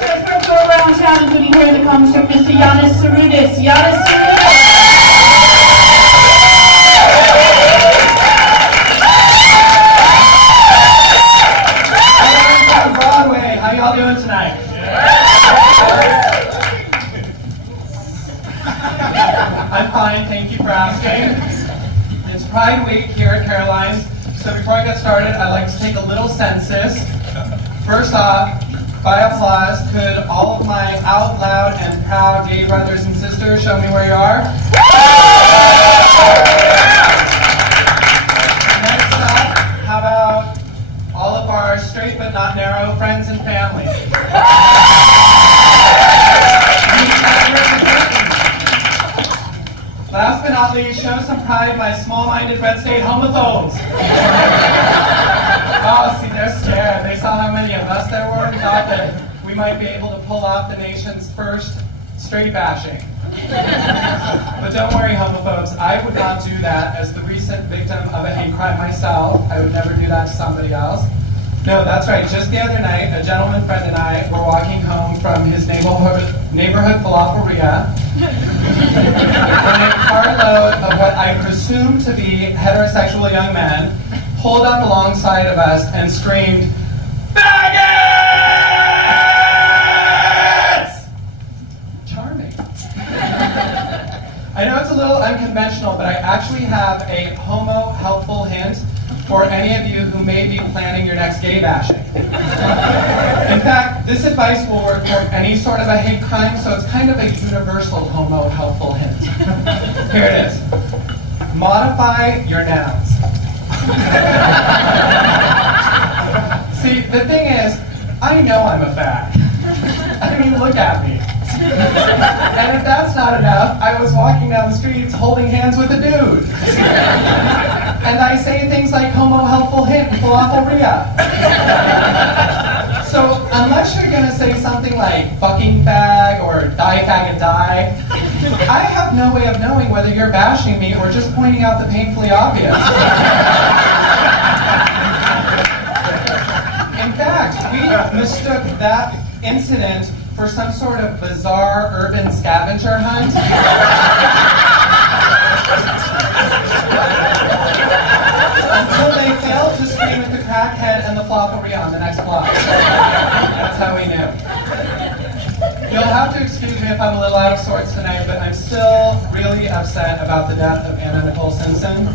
Let's go around town, including here in the comic strip, Mr. Yiannis Psaroudis. Yiannis Psaroudis. Broadway, how y'all doing tonight? I'm fine, thank you for asking. It's Pride Week here at Caroline's, so before I get started, I'd like to take a little census. First off, by applause, could all of my out loud and proud gay brothers and sisters show me where you are? Next up, how about all of our straight but not narrow friends and family? Last but not least, show some pride, my small-minded red state homophobes. Oh, see, they're scared. They saw how many of us there were and thought that we might be able to pull off the nation's first straight bashing. But don't worry, homophobes, I would not do that as the recent victim of a hate crime myself. I would never do that to somebody else. No, that's right. Just the other night, a gentleman friend and I were walking home from his neighborhood falafelria when a carload of what I presume to be heterosexual young men pulled up alongside of us and screamed, "Faggots!" Charming. I know it's a little unconventional, but I actually have a homo-helpful hint for any of you who may be planning your next gay bashing. In fact, this advice will work for any sort of a hate crime, so it's kind of a universal homo-helpful hint. Here it is. Modify your nouns. See, the thing is, I know I'm a fag. I mean, look at me. And if that's not enough, I was walking down the streets holding hands with a dude. And I say things like homo-helpful hint and falafelria. So unless you're gonna say something like fucking fag or die faggot die, I have no way of knowing whether you're bashing me or just pointing out the painfully obvious. In fact, we mistook that incident for some sort of bizarre urban scavenger hunt. Until they failed to scream at the crackhead and the falafelria on the next block. That's how we knew. You'll have to excuse me if I'm a little out of sorts tonight, but I'm still really upset about the death of Anna Nicole Simpson.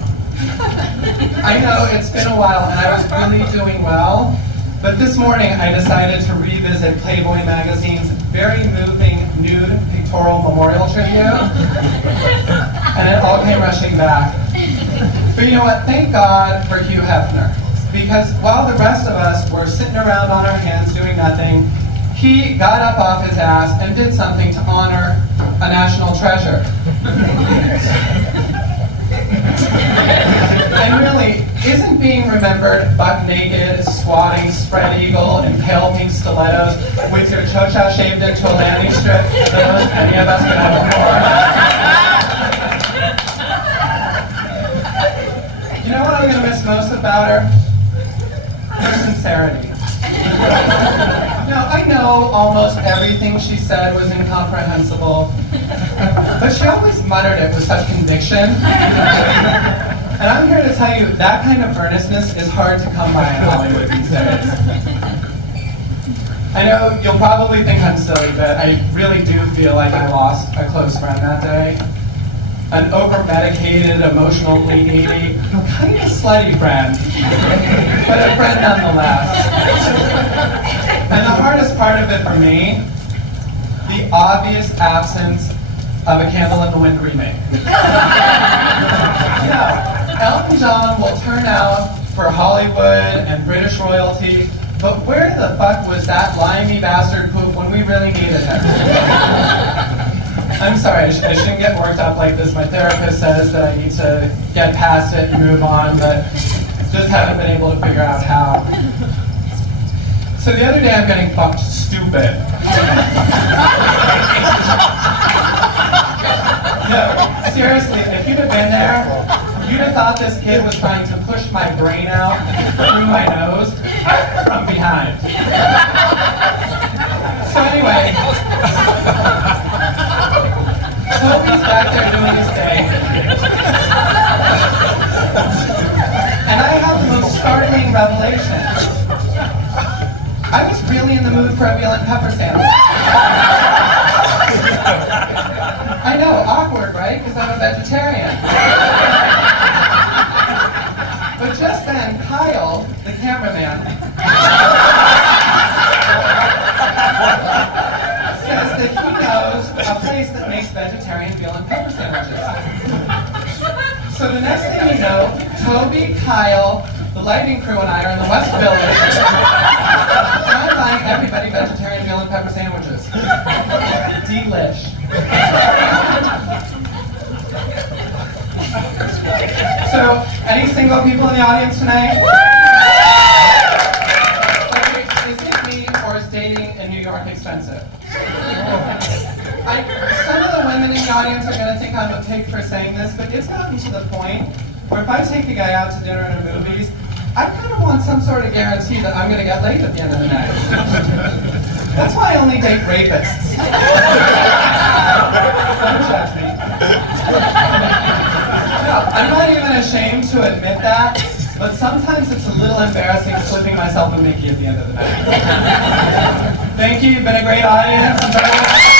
I know it's been a while and I was really doing well, but this morning I decided to revisit Playboy magazine's very moving nude pictorial memorial tribute, and it all came rushing back. But you know what? Thank God for Hugh Hefner, because while the rest of us were sitting around on our hands doing nothing, he got up off his ass and did something to honor a national treasure. And really, isn't being remembered buck naked, squatting, spread eagle, in pale pink stilettos, with your cho-cha shaved into a landing strip, the most any of us could have before? You know what I'm going to miss most about her? Her sincerity. Now, I know almost everything she said was incomprehensible, but she always muttered it with such conviction. And I'm here to tell you, that kind of earnestness is hard to come by in Hollywood these days. I know you'll probably think I'm silly, but I really do feel like I lost a close friend that day. An over-medicated, emotionally needy, kind of slutty friend, but a friend nonetheless. And the hardest part of it for me, the obvious absence of a Candle in the Wind remake. Yeah. Elton John will turn out for Hollywood and British royalty, but where the fuck was that limey bastard poof when we really needed him? I'm sorry, I shouldn't get worked up like this. My therapist says that I need to get past it and move on, but just haven't been able to figure out how. So the other day I'm getting fucked stupid. No, seriously, if you'd have been there, you'd have thought this kid was trying to push my brain out through my nose from behind. So just really in the mood for a veal and pepper sandwich. I know, awkward, right? Because I'm a vegetarian. But just then, Kyle, the cameraman, says that he knows a place that makes vegetarian veal and pepper sandwiches. So the next thing you know, Toby, Kyle, the lighting crew, and I are in the West Village trying buying everybody vegetarian veal and pepper sandwiches. Delish. So, any single people in the audience tonight? Okay, is it me, or is dating in New York expensive? Some of the women in the audience are going to think I'm a pig for saying this, but it's gotten to the point where if I take a guy out to dinner and movies, I kind of want some sort of guarantee that I'm going to get laid at the end of the night. That's why I only date rapists. Don't judge me. No, I'm not even ashamed to admit that, but sometimes it's a little embarrassing slipping myself a Mickey at the end of the night. Thank you, you've been a great audience.